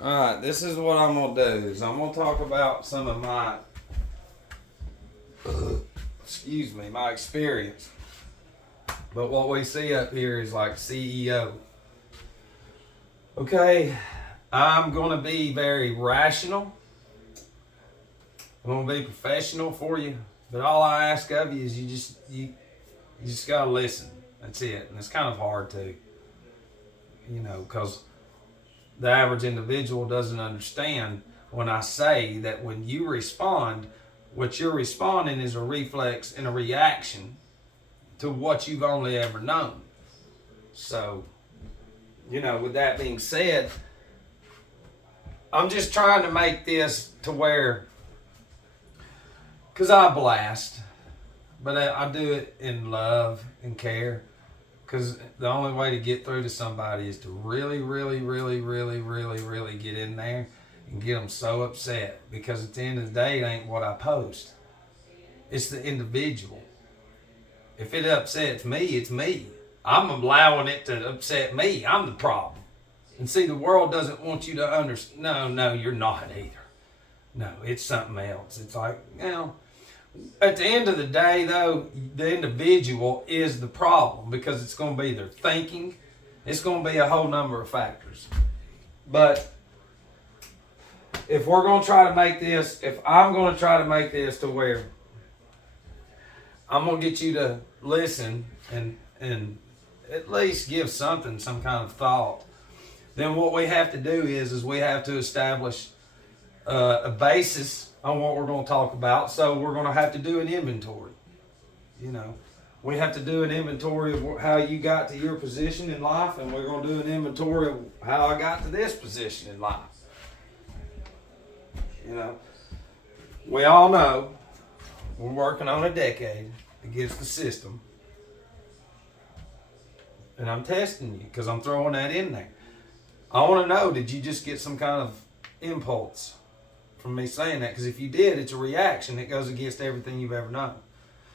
Alright, this is what I'm going to do. Is I'm going to talk about some of my, my experience. But what we see up here is like CEO. Okay, I'm going to be very rational. I'm going to be professional for you. But all I ask of you is you just got to listen. That's it. And it's kind of hard to, because the average individual doesn't understand when I say that when you respond, what you're responding is a reflex and a reaction to what you've only ever known. So, with that being said, I'm just trying to make this to where, because I blast, but I do it in love and care. Because the only way to get through to somebody is to really, really, really, really, really, really get in there and get them so upset. Because at the end of the day, it ain't what I post. It's the individual. If it upsets me, it's me. I'm allowing it to upset me. I'm the problem. And see, the world doesn't want you to understand. No, you're not either. No, it's something else. It's like, at the end of the day, though, the individual is the problem because it's going to be their thinking. It's going to be a whole number of factors. But if I'm going to try to make this to where I'm going to get you to listen and at least give something some kind of thought, then what we have to do is we have to establish a basis on what we're going to talk about. So we're going to have to do an inventory. We have to do an inventory of how you got to your position in life, and we're going to do an inventory of how I got to this position in life. We all know we're working on a decade against the system, and I'm testing you because I'm throwing that in there. I want to know, did you just get some kind of impulse from me saying that? Because if you did, it's a reaction that goes against everything you've ever known.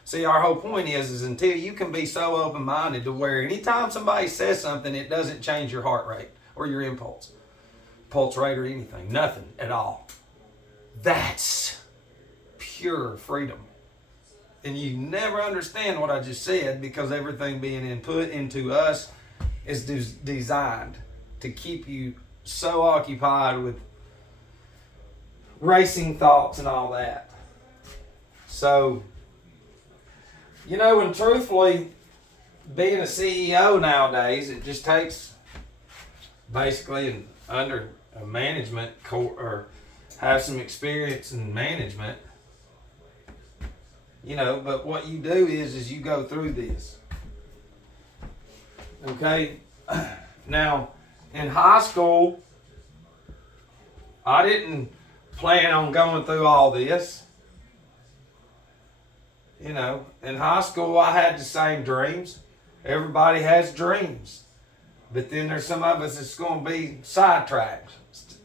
See, our whole point is until you can be so open-minded to where anytime somebody says something, it doesn't change your heart rate or your pulse rate or anything, nothing at all. That's pure freedom. And you never understand what I just said because everything being input into us is designed to keep you so occupied with racing thoughts and all that. So, and truthfully, being a CEO nowadays, it just takes basically under a management or have some experience in management. But what you do is you go through this. Okay? Now, in high school, I didn't plan on going through all this. In high school, I had the same dreams. Everybody has dreams. But then there's some of us that's going to be sidetracked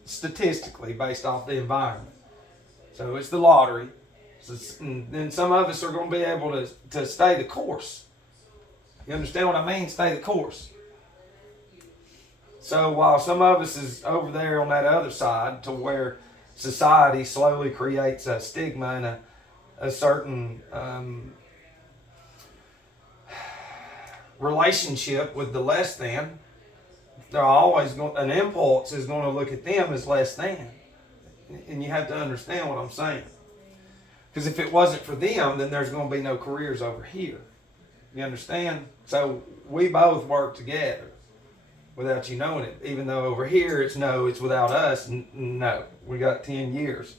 statistically based off the environment. So it's the lottery. And then some of us are going to be able to stay the course. You understand what I mean? Stay the course. So while some of us is over there on that other side to where society slowly creates a stigma and a certain relationship with the less than, they're always an impulse is going to look at them as less than. And you have to understand what I'm saying. Because if it wasn't for them, then there's going to be no careers over here. You understand? So we both work together without you knowing it. Even though over here it's without us. No, we got 10 years.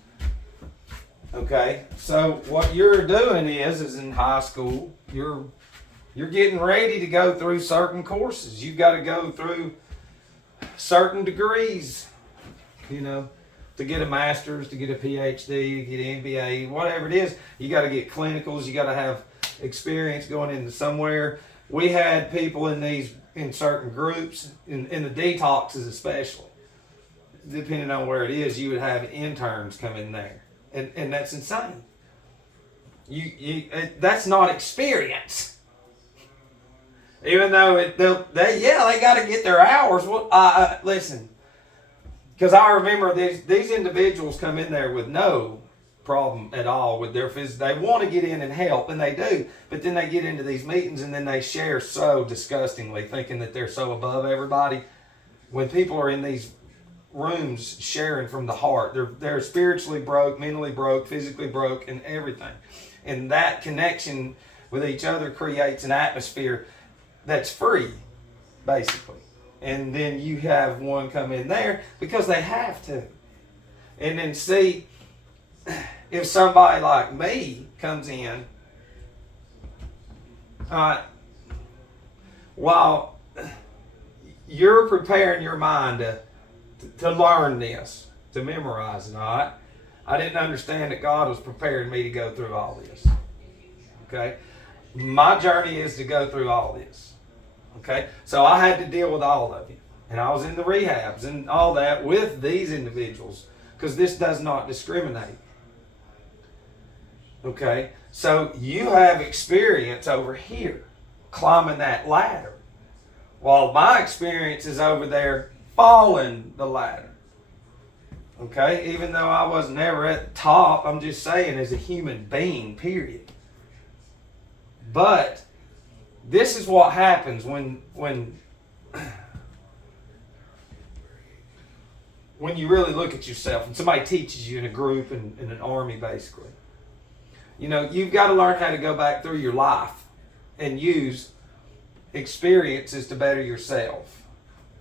Okay, so what you're doing is in high school, you're getting ready to go through certain courses. You've got to go through certain degrees, to get a master's, to get a PhD, to get an MBA, whatever it is. You got to get clinicals. You got to have experience going into somewhere. We had people in certain groups, in the detoxes especially, depending on where it is, you would have interns come in there. And that's insane. That's not experience. Even though they got to get their hours. Well, listen, Because I remember these individuals come in there with no problem at all with their physical. They want to get in and help, and they do. But then they get into these meetings and then they share so disgustingly, thinking that they're so above everybody. When people are in these rooms sharing from the heart, they're spiritually broke, mentally broke, physically broke, and everything. And that connection with each other creates an atmosphere that's free, basically. And then you have one come in there because they have to. And then see, if somebody like me comes in, while you're preparing your mind to learn this, to memorize it, all right? I didn't understand that God was preparing me to go through all this. Okay? My journey is to go through all this. Okay? So I had to deal with all of you. And I was in the rehabs and all that with these individuals because this does not discriminate. Okay? So you have experience over here climbing that ladder, while my experience is over there falling the ladder. Okay? Even though I was never at the top, I'm just saying as a human being, period. But this is what happens when you really look at yourself and somebody teaches you in a group and in an army, basically. You know, you've got to learn how to go back through your life and use experiences to better yourself.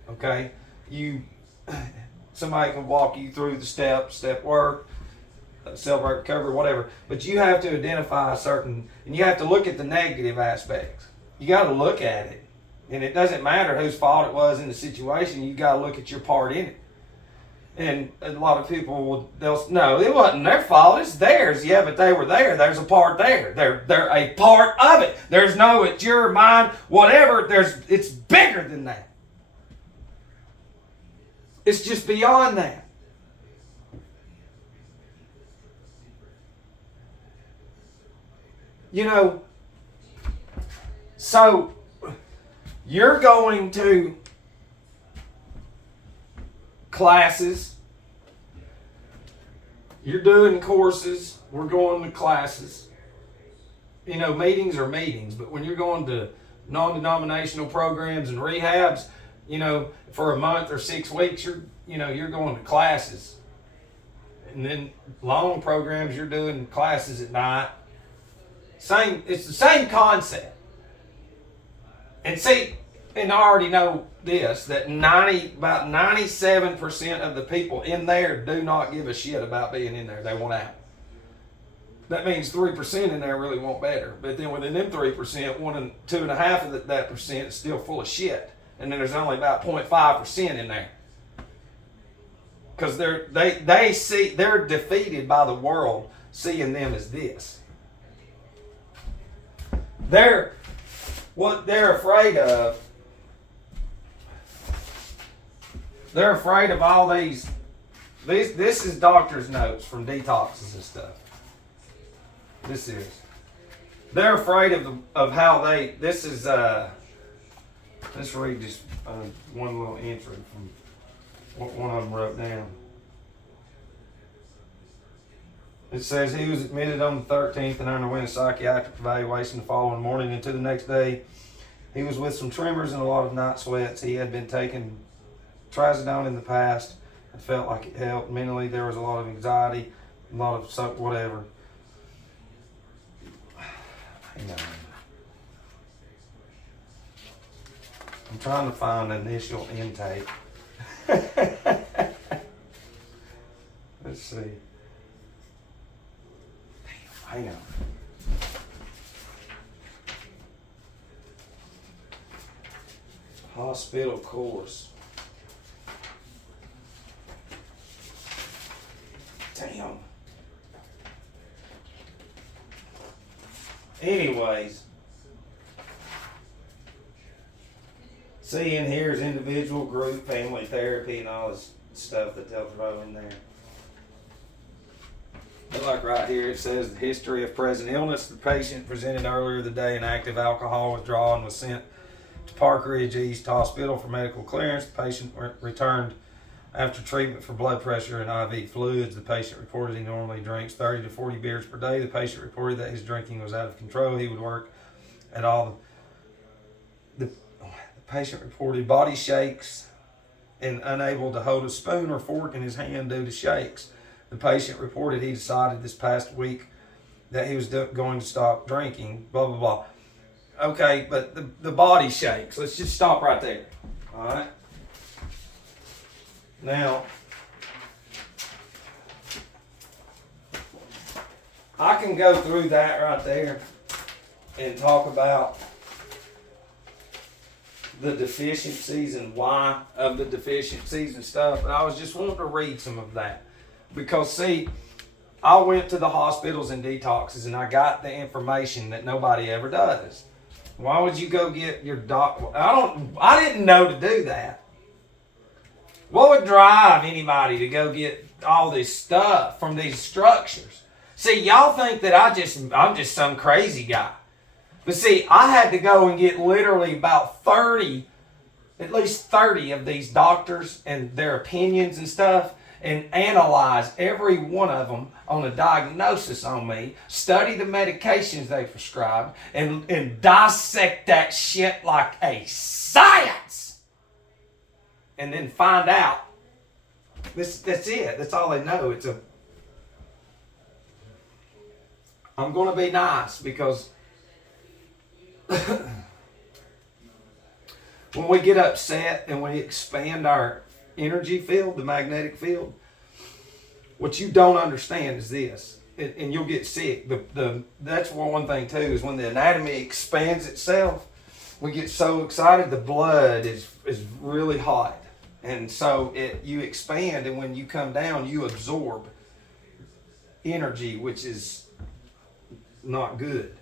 Okay? Somebody can walk you through the step work, celebrate recovery, whatever. But you have to identify and you have to look at the negative aspects. You got to look at it. And it doesn't matter whose fault it was in the situation. You got to look at your part in it. And a lot of people no, it wasn't their fault, it's theirs. Yeah, but they were there. There's a part there. They're a part of it. There's no, it's your, mine, whatever. It's bigger than that. It's just beyond that. You know, so you're going to classes, you're doing courses, we're going to classes. You know, meetings are meetings, but when you're going to non-denominational programs and rehabs, you know, for a month or 6 weeks, you're going to classes. And then long programs, you're doing classes at night. It's the same concept. And see, and I already know this, that about 97% of the people in there do not give a shit about being in there. They want out. That means 3% in there really want better. But then within them 3%, 2.5 of that percent is still full of shit. And then there's only about 0.5% in there. Because they're defeated by the world seeing them as this. What they're afraid of. They're afraid of all these. This is doctor's notes from detoxes and stuff. This is. They're afraid of how they. This is. Let's read just one little entry from what one of them wrote down. It says he was admitted on the 13th and underwent a psychiatric evaluation the following morning. And to the next day, he was with some tremors and a lot of night sweats. He had been taking trazodone in the past and felt like it helped. Mentally, there was a lot of anxiety, a lot of whatever. Hang on. I'm trying to find the initial intake. Let's see. Hang on. Hospital course. Damn. Anyways. See, in here is individual, group, family therapy, and all this stuff that they'll throw in there. But like right here, it says the history of present illness. The patient presented earlier the day an active alcohol withdrawal and was sent to Park Ridge East Hospital for medical clearance. The patient returned After treatment for blood pressure and IV fluids, the patient reported he normally drinks 30 to 40 beers per day. The patient reported that his drinking was out of control. He would work at all. The patient reported body shakes and unable to hold a spoon or fork in his hand due to shakes. The patient reported he decided this past week that he was going to stop drinking, blah, blah, blah. Okay, but the body shakes. Let's just stop right there. All right? Now, I can go through that right there and talk about the deficiencies and why of the deficiencies and stuff, but I was just wanting to read some of that. Because, see, I went to the hospitals and detoxes and I got the information that nobody ever does. Why would you go get your I didn't know to do that. What would drive anybody to go get all this stuff from these structures? See, y'all think that I'm just some crazy guy. But see, I had to go and get literally about at least 30 of these doctors and their opinions and stuff, and analyze every one of them on a diagnosis on me, study the medications they prescribed, and dissect that shit like a science. And then find out. That's it. That's all they know. I'm going to be nice because when we get upset and we expand our energy field, the magnetic field, what you don't understand is this, and you'll get sick. That's one thing too, is when the anatomy expands itself, we get so excited, the blood is really hot. And so you expand, and when you come down, you absorb energy, which is not good.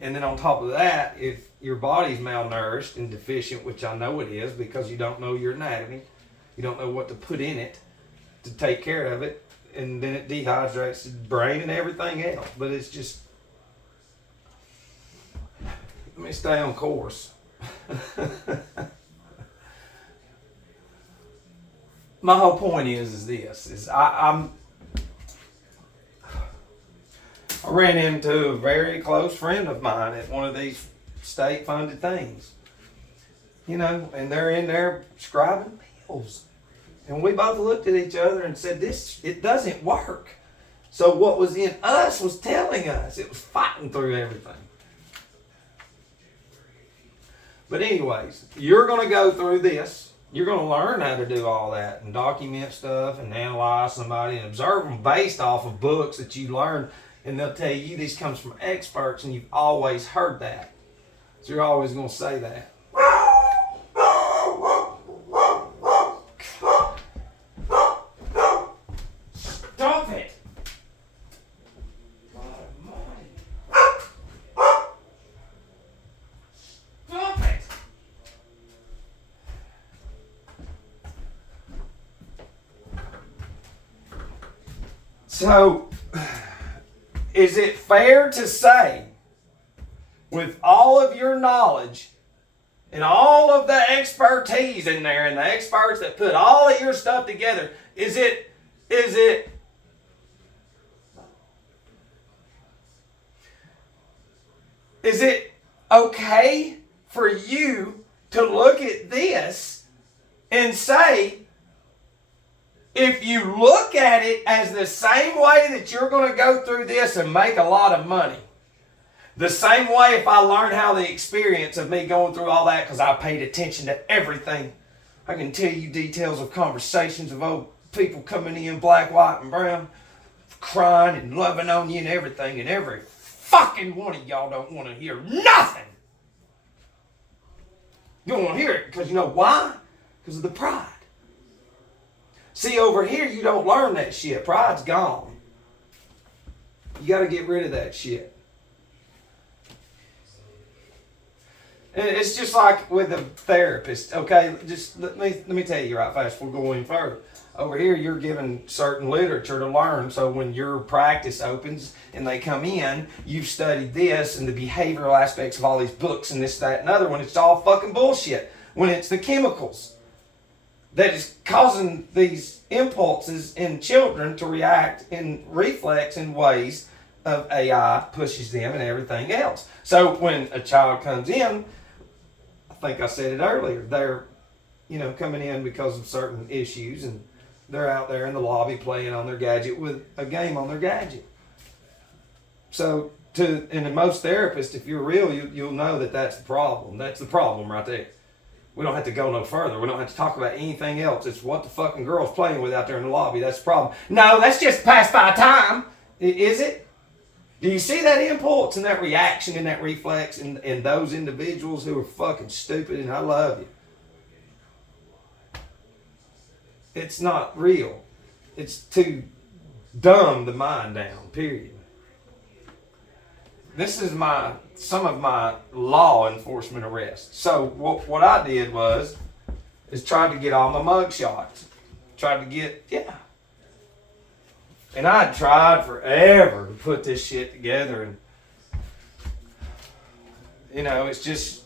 And then on top of that, if your body's malnourished and deficient, which I know it is because you don't know your anatomy, you don't know what to put in it to take care of it, and then it dehydrates the brain and everything else. But it's just, let me stay on course. My whole point is this, I ran into a very close friend of mine at one of these state-funded things, and they're in there scribing pills. And we both looked at each other and said, it doesn't work. So what was in us was telling us. It was fighting through everything. But anyways, you're going to go through this. You're going to learn how to do all that and document stuff and analyze somebody and observe them based off of books that you learn. And they'll tell you this comes from experts, and you've always heard that. So you're always going to say that. Stop it! Stop it! So, is it fair to say, with all of your knowledge and all of the expertise in there and the experts that put all of your stuff together, is it okay for you to look at this and say, if you look at it as the same way that you're going to go through this and make a lot of money, the same way if I learned how the experience of me going through all that, because I paid attention to everything, I can tell you details of conversations of old people coming in black, white, and brown, crying and loving on you and everything, and every fucking one of y'all don't want to hear nothing. You don't want to hear it because you know why? Because of the pride. See, over here, you don't learn that shit. Pride's gone. You got to get rid of that shit. And it's just like with a therapist, okay? Just let me tell you right fast before going further. Over here, you're given certain literature to learn, so when your practice opens and they come in, you've studied this and the behavioral aspects of all these books and this, that, and other one. It's all fucking bullshit when it's the chemicals. that is causing these impulses in children to react in reflex in ways of AI pushes them and everything else. So when a child comes in, I think I said it earlier, they're, coming in because of certain issues, and they're out there in the lobby playing on their gadget with a game on their gadget. So and most therapists, if you're real, you'll know that that's the problem. That's the problem right there. We don't have to go no further. We don't have to talk about anything else. It's what the fucking girl's playing with out there in the lobby. That's the problem. No, that's just passed by time. Is it? Do you see that impulse and that reaction and that reflex in those individuals who are fucking stupid, and I love you? It's not real. It's to dumb the mind down, period. This is some of my law enforcement arrests. So what I did is tried to get all my mug shots. And I tried forever to put this shit together, and it's just,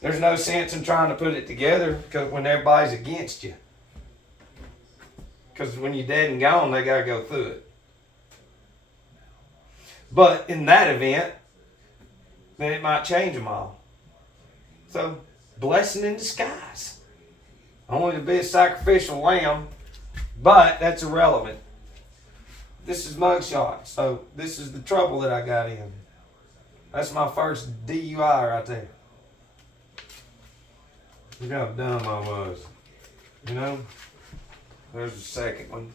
there's no sense in trying to put it together because when everybody's against you. Because when you're dead and gone, they got to go through it. But in that event, then it might change them all. So, blessing in disguise. Only to be a sacrificial lamb, but that's irrelevant. This is mugshot, so this is the trouble that I got in. That's my first DUI right there. Look how dumb I was. There's the second one.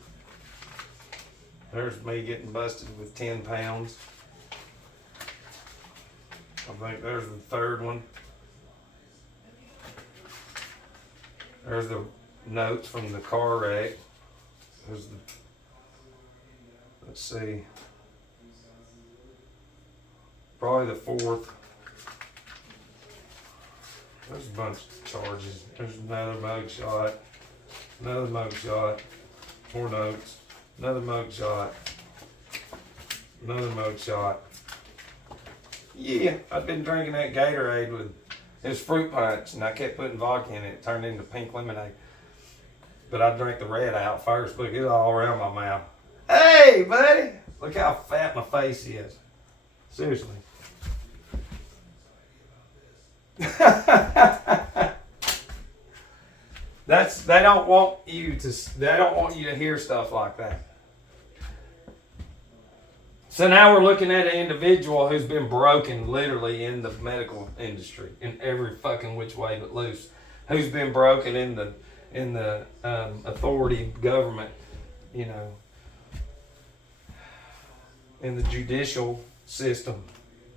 There's me getting busted with 10 pounds. I think there's the third one. There's the notes from the car wreck. There's the, let's see, probably the fourth. There's a bunch of charges. There's another mug shot. Another mug shot. More notes. Another mug shot. Another mug shot. Yeah, I've been drinking that Gatorade with it's fruit punch, and I kept putting vodka in it. It turned into pink lemonade. But I drank the red out first. Look, it's all around my mouth. Hey, buddy! Look how fat my face is. Seriously. They don't want you to hear stuff like that. So now we're looking at an individual who's been broken literally in the medical industry in every fucking which way but loose. Who's been broken in the authority government, in the judicial system,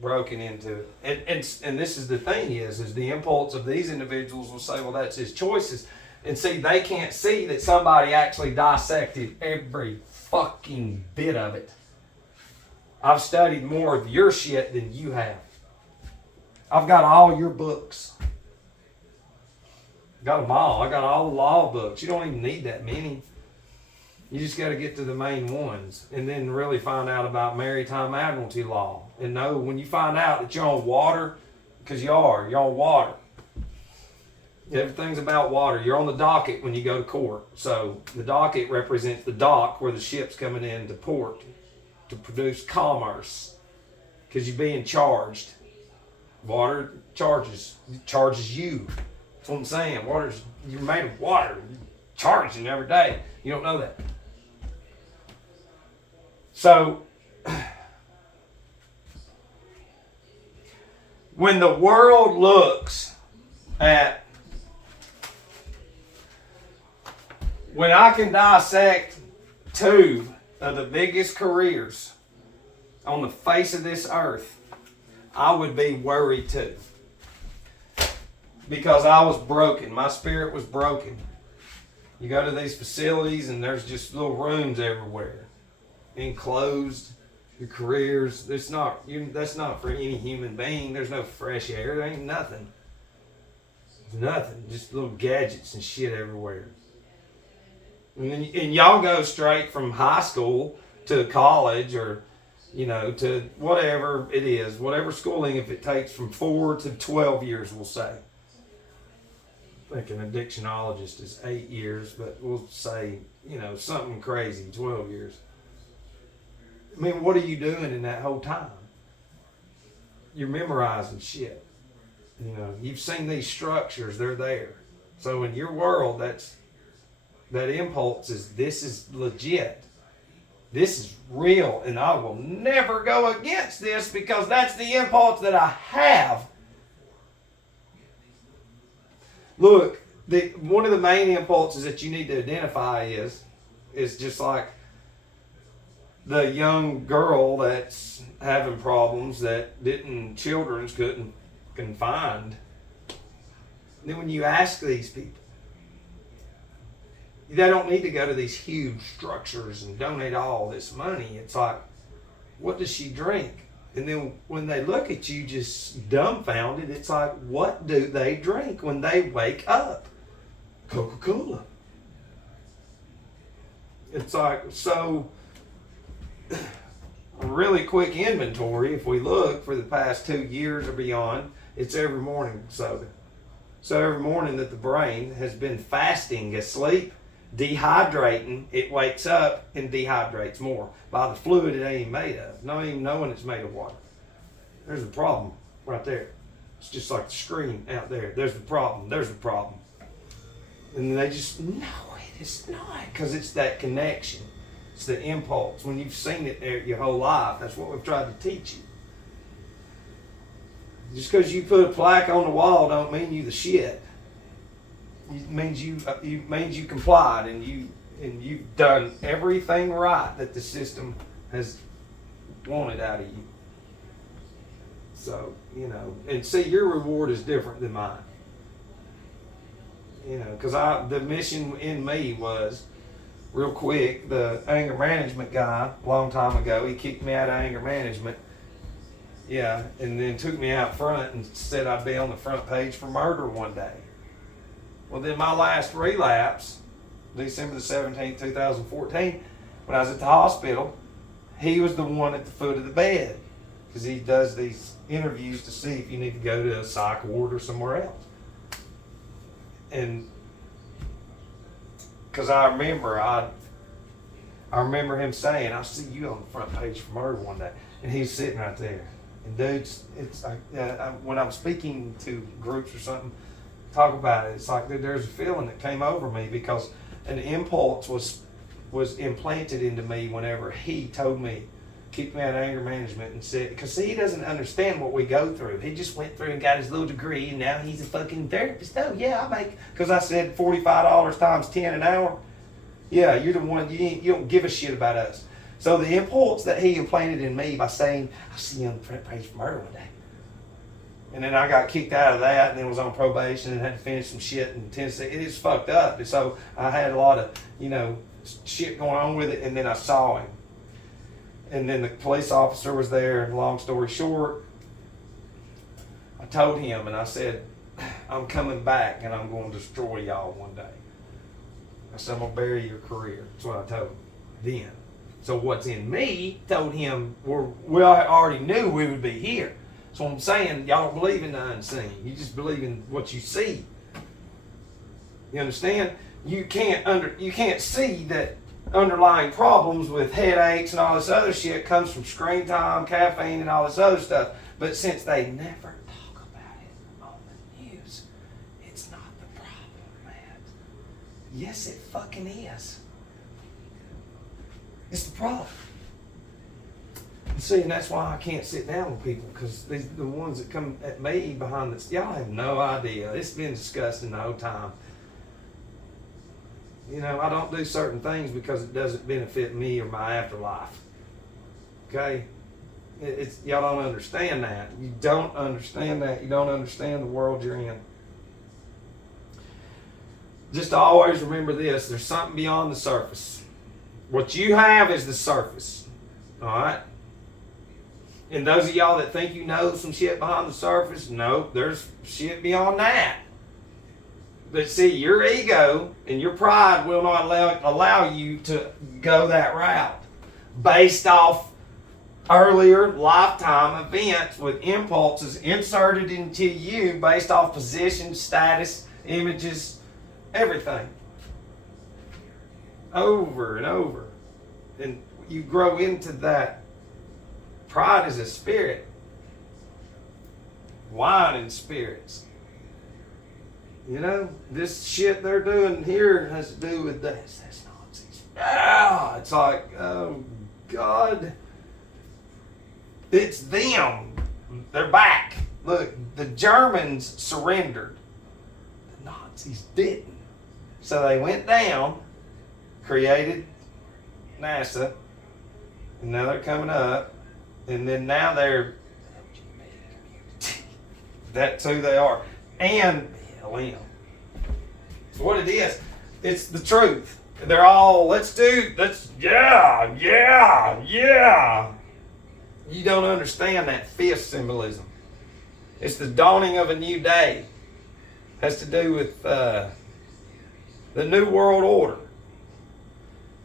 broken into it. And this is the thing is the impulse of these individuals will say, well, that's his choices. And see, they can't see that somebody actually dissected every fucking bit of it. I've studied more of your shit than you have. I've got all your books. Got them all. I got all the law books. You don't even need that many. You just got to get to the main ones and then really find out about maritime admiralty law. And know when you find out that you're on water, because you're on water. Everything's about water. You're on the docket when you go to court. So the docket represents the dock where the ship's coming into port to produce commerce, because you're being charged. Water charges you. That's what I'm saying. You're made of water. You're charging every day. You don't know that. So when the world looks at, when I can dissect two of the biggest careers on the face of this earth, I would be worried too. Because I was broken. My spirit was broken. You go to these facilities and there's just little rooms everywhere. Enclosed. Your careers. That's not for any human being. There's no fresh air. There ain't nothing. There's nothing. Just little gadgets and shit everywhere. And y'all go straight from high school to college or, to whatever it is, whatever schooling, if it takes from 4 to 12 years, we'll say. like an addictionologist is 8 years, but we'll say, something crazy, 12 years. I mean, what are you doing in that whole time? You're memorizing shit. You've seen these structures, they're there. So in your world, that impulse this is legit. This is real, and I will never go against this because that's the impulse that I have. Look, one of the main impulses that you need to identify is just like the young girl that's having problems that children's couldn't find. Then when you ask these people, they don't need to go to these huge structures and donate all this money. It's like, what does she drink? And then when they look at you just dumbfounded, it's like, what do they drink when they wake up? Coca-Cola. It's like, so a really quick inventory, if we look for the past 2 years or beyond, it's every morning soda. So every morning that the brain has been fasting asleep, dehydrating, it wakes up and dehydrates more by the fluid it ain't even made of, not even knowing it's made of water. There's a problem right there. It's just like the screen out there. There's the problem. There's the problem. And they just, no, it is not, because it's that connection. It's the impulse. When you've seen it there your whole life, that's what we've tried to teach you. Just because you put a plaque on the wall don't mean you the shit. It means you complied and you've done everything right that the system has wanted out of you. So, and see, your reward is different than mine. Because the mission in me was, real quick, the anger management guy, a long time ago, he kicked me out of anger management. Yeah, and then took me out front and said I'd be on the front page for murder one day. Well, then my last relapse, December the 17th, 2014, when I was at the hospital, he was the one at the foot of the bed because he does these interviews to see if you need to go to a psych ward or somewhere else. And because I remember him saying, I'll see you on the front page for murder one day. And he's sitting right there. And dudes, it's like, when I'm speaking to groups or something, talk about it, it's like there's a feeling that came over me because an impulse was implanted into me whenever he told me, keep me out of anger management, and said, because he doesn't understand what we go through. He just went through and got his little degree, and now he's a fucking therapist. Oh yeah, because I said $45 times 10 an hour. Yeah, you're the one, you don't give a shit about us. So the impulse that he implanted in me by saying, I'll see you on the front page for murder one day. And then I got kicked out of that and then was on probation and had to finish some shit in Tennessee. It is fucked up. And so I had a lot of, shit going on with it, and then I saw him. And then the police officer was there, and long story short, I told him and I said, I'm coming back and I'm going to destroy y'all one day. I said, I'm going to bury your career. That's what I told him then. So what's in me told him, we already knew we would be here. So I'm saying, y'all don't believe in the unseen. You just believe in what you see. You understand? You can't see that underlying problems with headaches and all this other shit comes from screen time, caffeine, and all this other stuff. But since they never talk about it on the news, it's not the problem, man. Yes, it fucking is. It's the problem. See, and that's why I can't sit down with people, because the ones that come at me behind this, y'all have no idea. It's been disgusting the whole time. I don't do certain things because it doesn't benefit me or my afterlife. Okay? Y'all don't understand that. You don't understand that. You don't understand the world you're in. Just always remember this. There's something beyond the surface. What you have is the surface. Alright? And those of y'all that think you know some shit behind the surface, no, there's shit beyond that. But see, your ego and your pride will not allow you to go that route based off earlier lifetime events with impulses inserted into you based off position, status, images, everything. Over and over. And you grow into that. Pride is a spirit. Wine and spirits. You know, this shit they're doing here has to do with this. That's Nazis. Ah, it's like, oh God. It's them. They're back. Look, the Germans surrendered. The Nazis didn't. So they went down, created NASA, and now they're coming up, and then now they're that's who they are. And BLM. It's what it is. It's the truth. They're all, yeah. You don't understand that fist symbolism. It's the dawning of a new day. It has to do with the New World Order.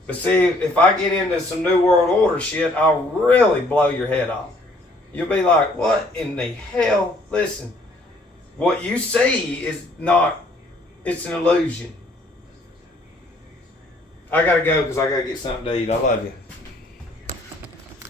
But see, if I get into some New World Order shit, I'll really blow your head off. You'll be like, what in the hell? Listen, what you see is not, it's an illusion. I gotta go because I gotta get something to eat. I love you.